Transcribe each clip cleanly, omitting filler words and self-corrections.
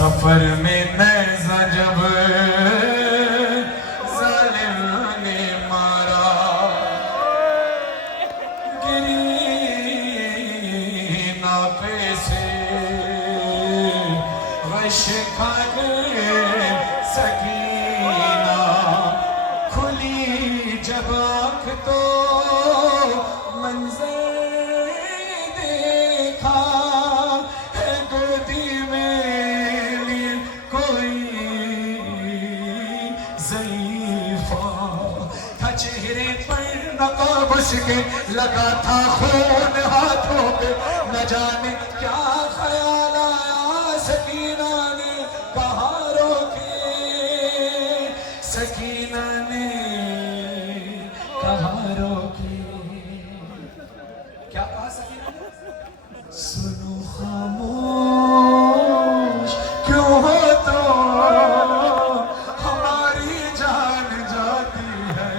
सफर में नैज़ा जब जालिम ने मारा, गिरी नापे से वश खाने सकीना, खुली जब आँख तो मंजर देखा है, गोदी में लिए कोई ज़ईफ़ा था, चेहरे पर नकाब उसके लगा था खून हाथों पे, न जाने क्या ख्याल आया सकीना ने कहा रोके, सकीना ने कहा रोके। क्या कहा सकीना ने? सुनो खामोश क्यों हो तो, हमारी जान जाती है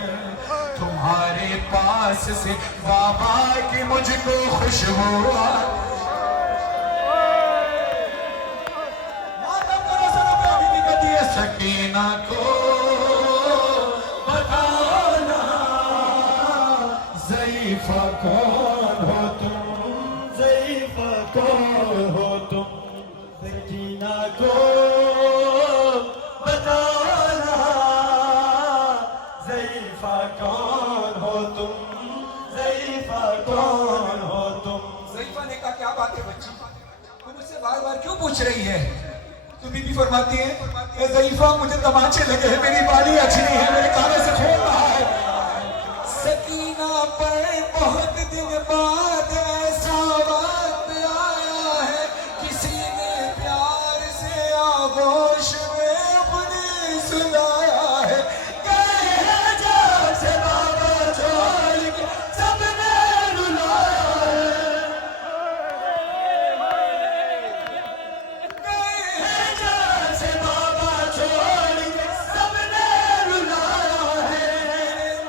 तुम्हारे पास से, बाबा की मुझको खुशबू सकीना को बताना, ज़ईफ़ा कौन हो तुम, ज़ईफ़ा कौन हो तुम, सकीना को बताना, ज़ईफ़ा कौन हो तुम, ज़ईफ़ा कौन हो तुम। ज़ईफ़ा ने कहा क्या बात है बच्ची, तुम मुझसे बार बार क्यों पूछ रही है? तो बीबी फरमाती है, ए ज़ईफ़ा मुझे तमाचे लगे हैं, मेरी बाली अच्छी नहीं है, मेरे कानों से खून रहा है। सकीना पर बहुत दिन बाद ऐसा वक्त आया है, किसी ने प्यार से आगोश में अपने सुलाया है, गए हैं जैसे बाबा छोड़ के सबने रुलाया है, गए हैं जैसे बाबा छोड़ के सबने रुलाया है,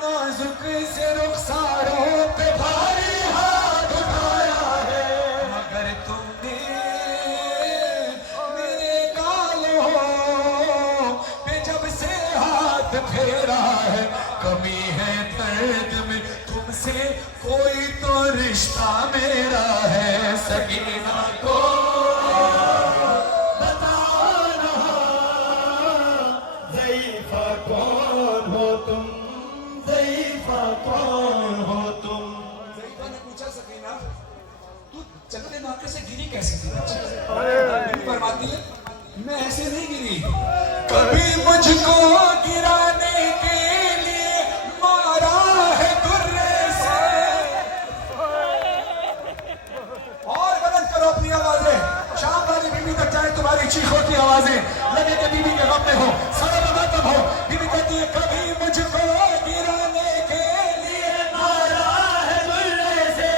नाजुक से रुखसारों पे भारी हाथ उठाया है, मगर तुमने मेरे गालों पे जब से हाथ फेरा है, कमी है दर्द में तुमसे कोई तो रिश्ता मेरा है, सकीना को बताना, ज़ईफ़ा कौन हो तुम, ज़ईफ़ा कौन हो तुम। ज़ईफ़ा ने पूछा, सकीना तू चलते नाके से गिरी कैसे थी? बीबी फरमाती है, मैं ऐसे नहीं गिरी, कभी मुझको गिराने के लिए मारा है दुर्रे से। और बुलंद करो अपनी आवाजें, शाम वाली बीबी तक जाए तुम्हारी चीखों की आवाजें, लगे कि बीबी के गम में हो, सर बदम हो। बीबी कहती है, कभी मुझको गिराने के लिए मारा है दुर्रे से,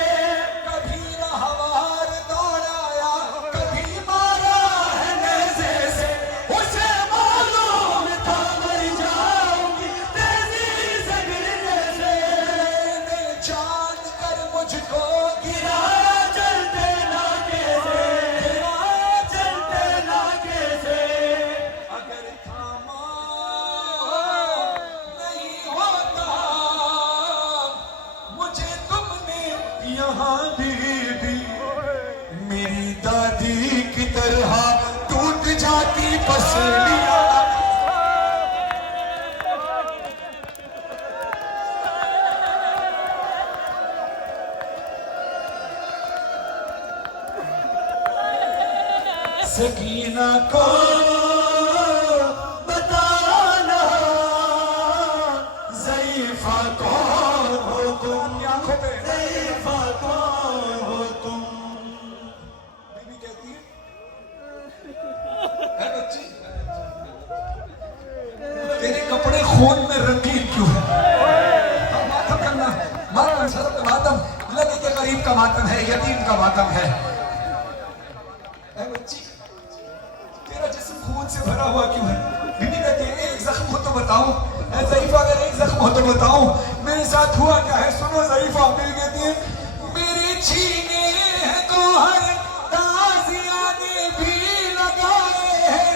कभी रहवार दौड़ाया, कभी मारा है नेज़े से, उसे मालूम था मर जाऊंगी तेज़ी से गिरने से, मैंने जान कर मुझको गिरा, चलते नाके से, चलते नाके से। अगर थामा नहीं होता मुझे तुमने यहाँ बीबी, मेरी दादी की तरह टूट जाती पसलियाँ। सकीना को बताना, ज़ईफ़ा कौन हो तुम, आंखों पे ज़ईफ़ा कौन हो तुम। बीबी कहती है बच्ची तेरे कपड़े खून में रंगीन क्यों है? मातम करना, मातम सर पे मातम, लगे के गरीब का मातम है, यतीम का मातम है। ऐ बच्ची तेरा जिस्म खून से भरा हुआ क्यों है? बीबी कहती है, एक जख्म हो तो बताऊं। ऐ ज़ईफ़ा अगर एक जख्म हो तो बताऊं मेरे साथ हुआ क्या है, सुनो ज़ईफ़ा। बीबी कहती है, मेरे छीने हैं गोहर ताज़िया ने भी लगाए हैं,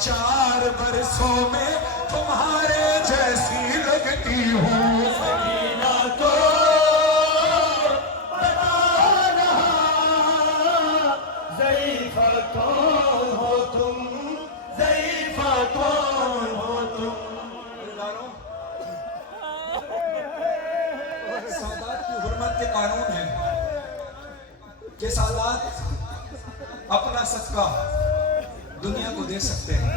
4 बरसों में तुम्हारे जैसी लगती हूँ। सकीना को बताना ज़ईफ़ा कौन हो तुम, ज़ईफ़ा कौन हो तुम। सादात की हुर्मत के कानून है कि सादात अपना सदका दुनिया को दे सकते हैं,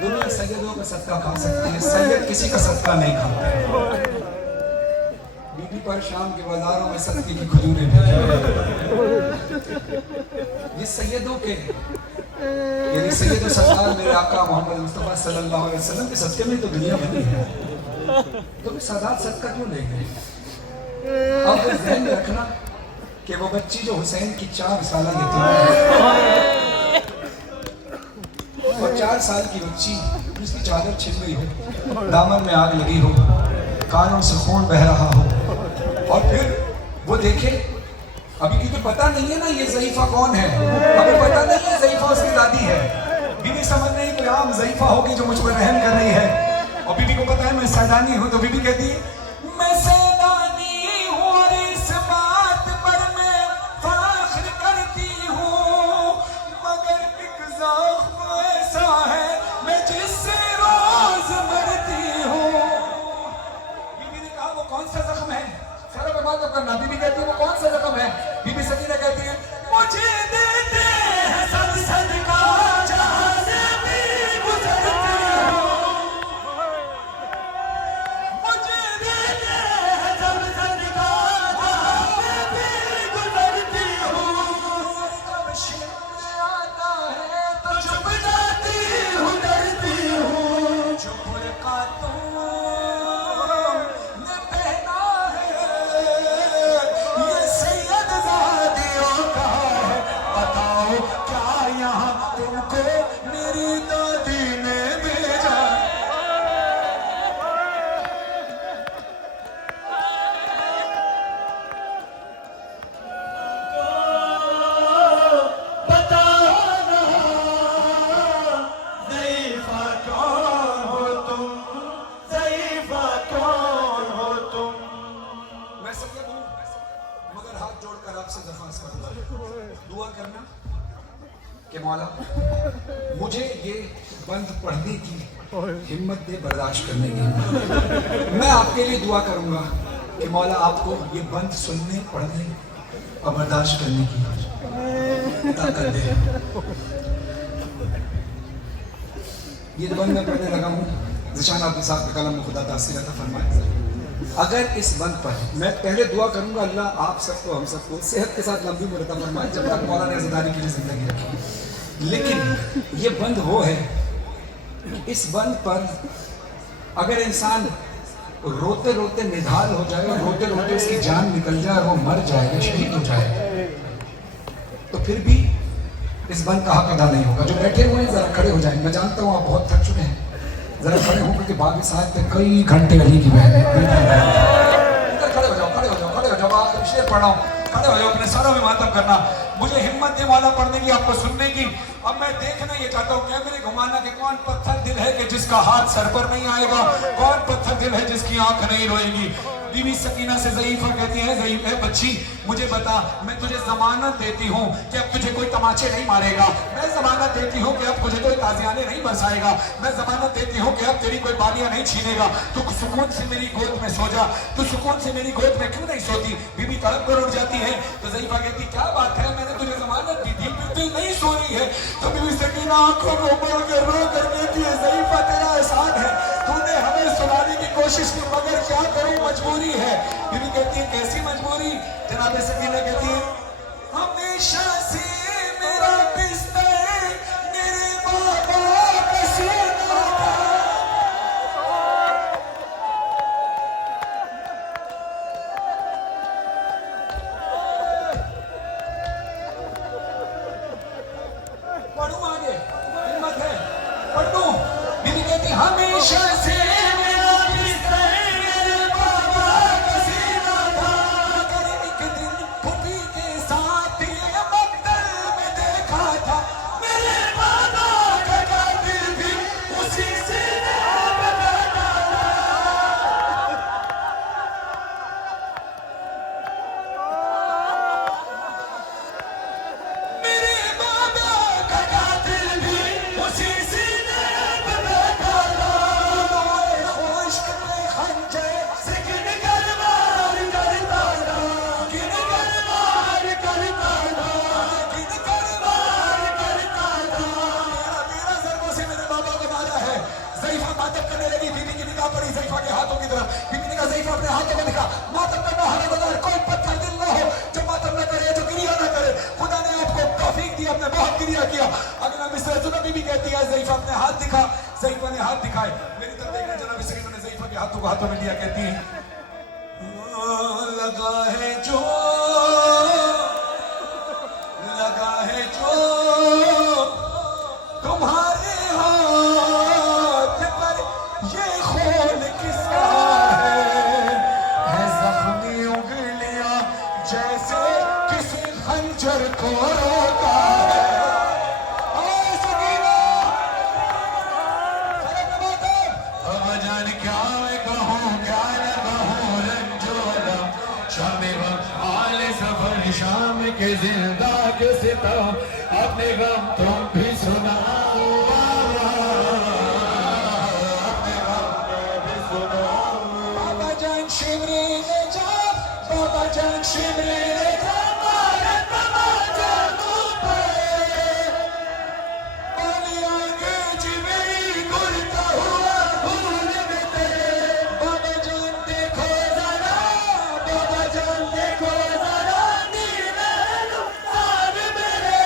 दुनिया सैयदों का सदका खा सकती है, सैयद किसी का सदका नहीं खाते। बीबी पर शाम के बाजारों में सदके की खजूरें भेजी, ये सैयदों के यानी सैयद सरदार मेरे आका मोहम्मद मुस्तफा सल्लल्लाहु अलैहि वसल्लम के सदके में तो दुनिया बनी है, तो सादात सदका क्यों लेंगे? अब ध्यान रखना कि वो बच्ची जो हुसैन की 4 साल और 4 साल की बच्ची जिसकी चादर छिन गई हो, दामन में आग लगी हो, कानों से खून बह रहा हो, और फिर वो देखे अभी क्योंकि पता नहीं है ना ये ज़ईफ़ा कौन है, अभी पता नहीं है ज़ईफ़ा उसकी दादी है। बीवी समझ नहीं कोई आम ज़ईफ़ा होगी जो मुझ पर रहम कर रही है, और बीवी को पता है मैं सैदानी हूँ, तो बीबी कहती है मैं सैदानी हूँ और इस बात पर मैं फ़ख्र करती हूँ, मगर एक ज़ख्म ऐसा है मैं जिससे रोज मरती हूँ। बीबी ने कहा वो कौन सा ज़ख्म है? सारा बर्बाद तो करना। बीबी कहती है वो कौन सा ज़ख्म है? बीबी सकीना कहती है मुझे देते हैं सब सदका जहाँ से भी गुजरती हूँ, मुझे देते हैं सब सदका जहाँ से भी गुजरती हूँ। जब शिकवे आता है तो चुप जाती हूँ, डरती हूँ, जो बुर्का तुमने पहना है ये सैयद ज़ादियों का है, बताओ क्या यहाँ तुमको मेरी दादी ने भेजा? बताना ज़ईफ़ा कौन हो तुम, ज़ईफ़ा कौन हो तुम। मैं सैयद हूँ मगर हाथ जोड़कर आपसे दरख्वास्त करता हूँ, दुआ करना कि मौला मुझे ये बंद पढ़ने की हिम्मत दे, बर्दाश्त करने की। मैं आपके लिए दुआ करूंगा कि मौला आपको ये बंद सुनने, पढ़ने और बर्दाश्त करने की ताकत दे। ये बंद मैं पढ़ने लगा हूँ, ज़िशान आपके साथ के कलम में खुदा तासीर अता फरमाए। अगर इस बंद पर मैं पहले दुआ करूंगा अल्लाह आप सबको, हम सबको सेहत के साथ लंबी उम्र अता फरमाए जब तक मौला ने ज़िंदगी के लिए ज़िंदगी रखी। लेकिन ये बंद वो है कि इस बंद पर अगर इंसान रोते रोते निढाल हो जाए और रोते रोते उसकी जान निकल जाए और वो मर जाए या शहीद हो जाए, तो फिर भी इस बंद का हक अदा नहीं होगा। जो बैठे हुए हैं जरा खड़े हो जाए, मैं जानता हूँ आप बहुत थक चुके हैं, जरा खड़े हो क्योंकि बाकी साहब पे कई घंटे अली की बहन है। खड़े हो जाओ, खड़े हो जाओ, खड़े हो जाओ, आप शेर पढ़ रहा हूँ, खड़े हो जाओ, अपने सरों में मातम करना। मुझे हिम्मत दे मौला पढ़ने की, आपको सुनने की। अब मैं देखना ये चाहता हूँ कैमरे घुमाना कि कौन पत्थर दिल है कि जिसका हाथ सर पर नहीं आएगा, कौन पत्थर दिल है जिसकी आंख नहीं रोएगी। बीवी सकीना से ज़ईफ़ा कहती है ज़ईफ़ है बच्ची मुझे बता, मैं तुझे जमानत देती हूँ कि अब तुझे कोई तमाचे नहीं मारेगा, मैं जमानत देती हूँ कि अब तुझे कोई ताज़ियाने नहीं बरसाएगा, मैं जमानत देती हूँ कि अब तेरी कोई बालियाँ नहीं छीनेगा, तू सुकून से मेरी गोद में सो जा, तू सुकून से मेरी गोद में क्यों नहीं सोती? बीवी तड़प कर उठ जाती है तो ज़ईफ़ा कहती क्या बात है, मैंने तुझे जमानत दी थी फिर तू नहीं सो रही है। तो बीवी सकीना आंखों को उबल कर रो कर कहती है ज़ईफ़ा तेरा एहसान है, तूने हमें सुनाने की कोशिश की मगर क्या करूं मजबूरी है। बीवी कहती है कैसी मजबूरी? जनाब सकीना कहती है हमेशा से मेरा बिस्तर मेरे बाबा का सीना था, पढ़ूं आगे हिम्मत है पढ़ दूं। बीवी कहती हमेशा से मेरा बिस्तर मेरे बाबा का सीना था, मगर एक दिन पुपी के साथ ये मक्तल में देखा था, मेरे बाबा का कातिल भी मातम करने लगी। बीबी की निगाह पड़ी ज़ईफा के हाथों की तरफ। बीबी ने कहा ज़ईफा अपने हाथों में दिखा। मातम करना हरगज़ कोई पत्थर दिल ना हो जो मातम न करे, जो क्रिया न करे। खुदा ने आपको तौफीक दी, आपने बहुत क्रिया किया। अगला मिसरा सुनो, बीबी कहती है ज़ईफा अपने हाथ दिखा। ज़ईफा ने हाथ दिखाए। मेरी तरफ देख रहे जनाब सकीना ने ज़ईफा के हाथों को हाथों में लिया। कहती है लगा है जो तुम्हारे हाथ पर ये खून किसका है जख्मी उंगलियां जैसे किसी खंजर को रोका है। अब जान क्या मैं कहूँ क्या न कहूँ, रंजोला शाम हाल सफर शाम के जिंदा के सितम, अपने गम तुम भी सुनाओ अपने गम भी सुनाओ। बाबा जान शिवरे ने जा, बाबा जान शिवरे ने जा, मारे तमाचा मुँह पे। पानी आगे जिवेरी गुलता हुआ फूल में तेरे। बाबा जान देखो जरा, बाबा जान देखो जरा, नीर महलू साग मेरे।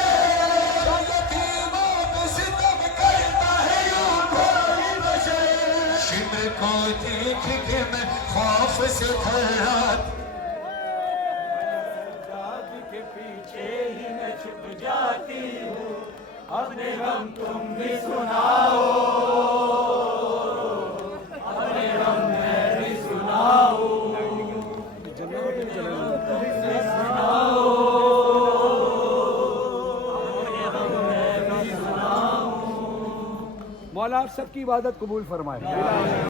यतीमों पे सितम करता है यूं कोई बशर। शिमर को देख के मैं खौफ से थर्राता। सज्जाद के पीछे ही मैं छुप जाती हूँ, अपने गम तुम भी सुनाओ, अपने गम मैं भी सुनाऊं, मौला आप सबकी इबादत कबूल फरमाए।